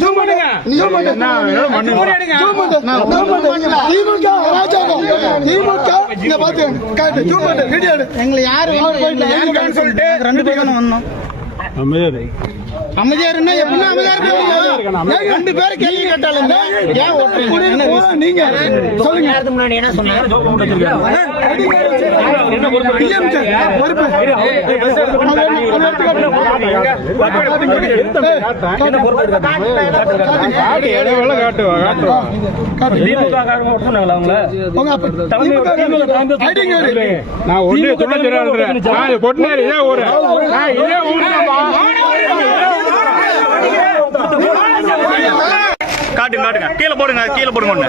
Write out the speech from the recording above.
Zoom பண்ணுங்க zoom பண்ணு. முன்னாடி எடுங்க. ஜூம் பண்ணு. ஜூம் பண்ணு. திமுக அராஜகம். திமுக இங்க பாத்து. ஜூம் பண்ணு. வீடியோ. எங்களை யாரு சொல்லிட்டு ரெண்டு பேரும் வந்தோம் அமைதியா இருந்தா எப்படின்னா அமைதியா இருக்க ஏங்க, ரெண்டு பேரும் கேள்வி கேட்டாலுங்க ஏன் விஷயம்? நீங்க சொல்லுங்க. அது என்ன? எடு. நான் ஒண்ணு தொண்ணூத்தி ரெண்டு நான் காட்டுங்க காட்டுங்க. கீழே போடுங்க கீழே போடுங்க ஒண்ணு.